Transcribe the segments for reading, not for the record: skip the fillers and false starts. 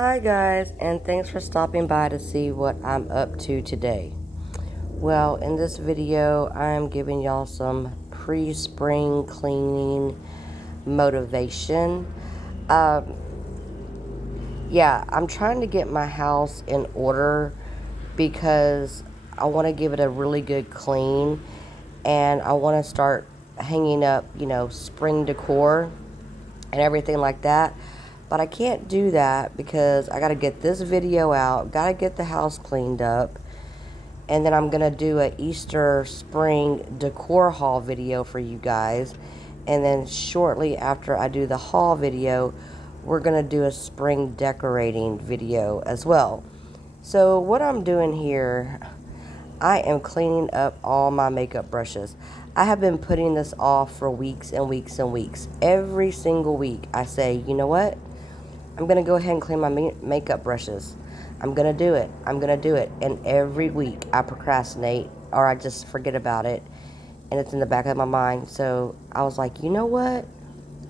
Hi guys, and thanks for stopping by to see what I'm up to today. Well, in this video, I'm giving y'all some pre-spring cleaning motivation. Um, yeah, I'm trying to get my house in order because I want to give it a really good clean, and I want to start hanging up, spring decor and everything like that. But I can't do that because I got to get this video out, got to get the house cleaned up, and then I'm going to do a Easter spring decor haul video for you guys. And then shortly after I do the haul video, we're going to do a spring decorating video as well. So what I'm doing here, I am cleaning up all my makeup brushes. I have been putting this off for weeks and weeks and weeks. Every single week I say, you know what? I'm going to go ahead and clean my makeup brushes. I'm going to do it. I'm going to do it. And every week I procrastinate or I just forget about it. And it's in the back of my mind. So I was like, you know what?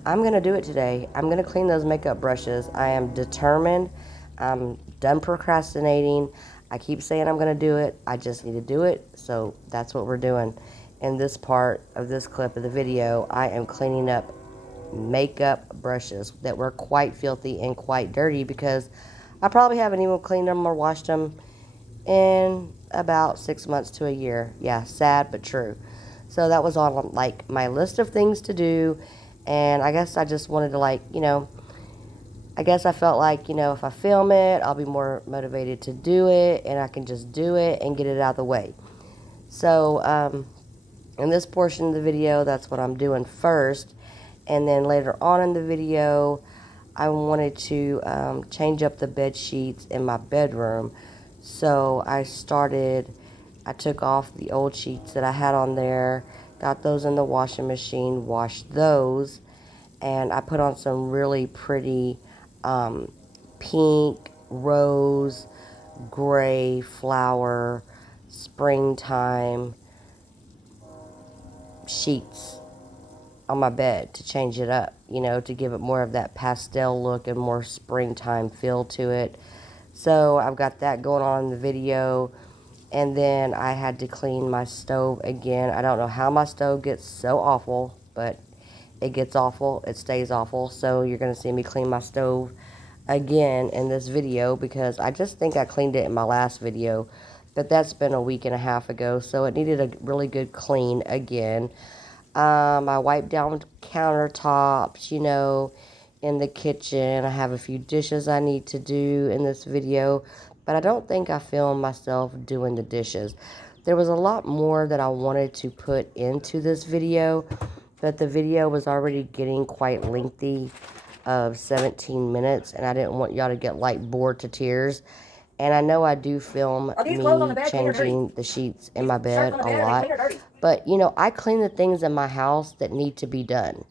I'm going to do it today. I'm going to clean those makeup brushes. I am determined. I'm done procrastinating. I keep saying I'm going to do it. I just need to do it. So that's what we're doing. In this part of this clip of the video, I am cleaning up makeup brushes that were quite filthy and quite dirty because I probably haven't even cleaned them or washed them in about 6 months to a year. Yeah, sad but true. So that was on like my list of things to do, and I guess I just wanted to I guess I felt like, if I film it, I'll be more motivated to do it, and I can just do it and get it out of the way. So in this portion of the video, that's what I'm doing first. And then later on in the video, I wanted to change up the bed sheets in my bedroom. So I took off the old sheets that I had on there, got those in the washing machine, washed those, and I put on some really pretty pink, rose, gray, flower, springtime sheets on my bed to change it up, to give it more of that pastel look and more springtime feel to it. So I've got that going on in the video. And then I had to clean my stove again. I don't know how my stove gets so awful, but it gets awful. It stays awful. So you're going to see me clean my stove again in this video because I just think I cleaned it in my last video. But that's been a week and a half ago, so it needed a really good clean again. I wiped down countertops, in the kitchen. I have a few dishes I need to do in this video, but I don't think I filmed myself doing the dishes. There was a lot more that I wanted to put into this video, but the video was already getting quite lengthy of 17 minutes, and I didn't want y'all to get bored to tears. And I know I do film me changing the sheets in my bed a lot. But, I clean the things in my house that need to be done.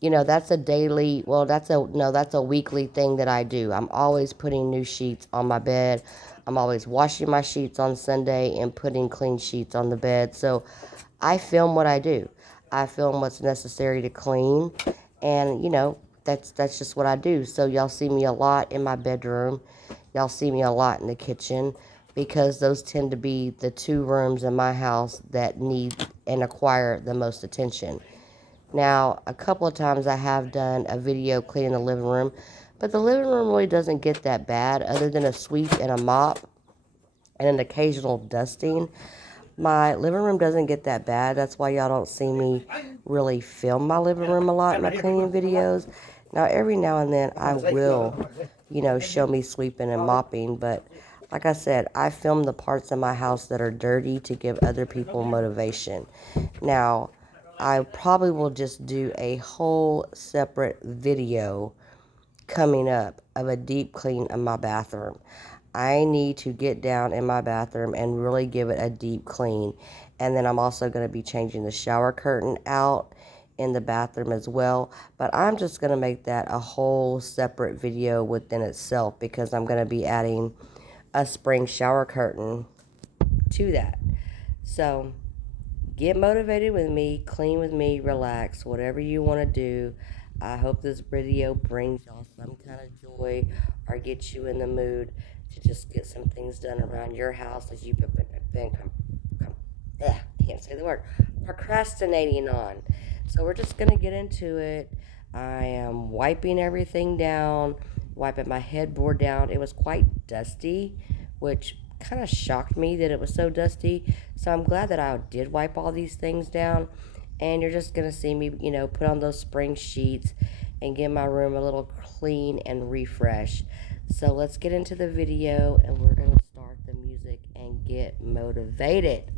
That's a daily, well, that's a weekly thing that I do. I'm always putting new sheets on my bed. I'm always washing my sheets on Sunday and putting clean sheets on the bed. So I film what I do. I film what's necessary to clean. And, that's just what I do. So y'all see me a lot in my bedroom. Y'all see me a lot in the kitchen because those tend to be the two rooms in my house that need and acquire the most attention. Now, a couple of times I have done a video cleaning the living room, but the living room really doesn't get that bad other than a sweep and a mop and an occasional dusting. My living room doesn't get that bad. That's why y'all don't see me really film my living room a lot in my cleaning videos. Now, every now and then I will, show me sweeping and mopping, but like I said, I film the parts of my house that are dirty to give other people motivation. Now, I probably will just do a whole separate video coming up of a deep clean of my bathroom. I need to get down in my bathroom and really give it a deep clean. And then I'm also going to be changing the shower curtain out in the bathroom as well. But I'm just going to make that a whole separate video within itself because I'm going to be adding a spring shower curtain to that. So get motivated with me, clean with me, relax, whatever you want to do. I hope this video brings y'all some kind of joy or gets you in the mood to just get some things done around your house as you've been can't say the word, procrastinating on. So we're just going to get into it. I am wiping everything down, wiping my headboard down. It was quite dusty, which kind of shocked me that it was so dusty. So I'm glad that I did wipe all these things down. And you're just going to see me, put on those spring sheets and get my room a little clean and refresh. So let's get into the video and we're going to start the music and get motivated.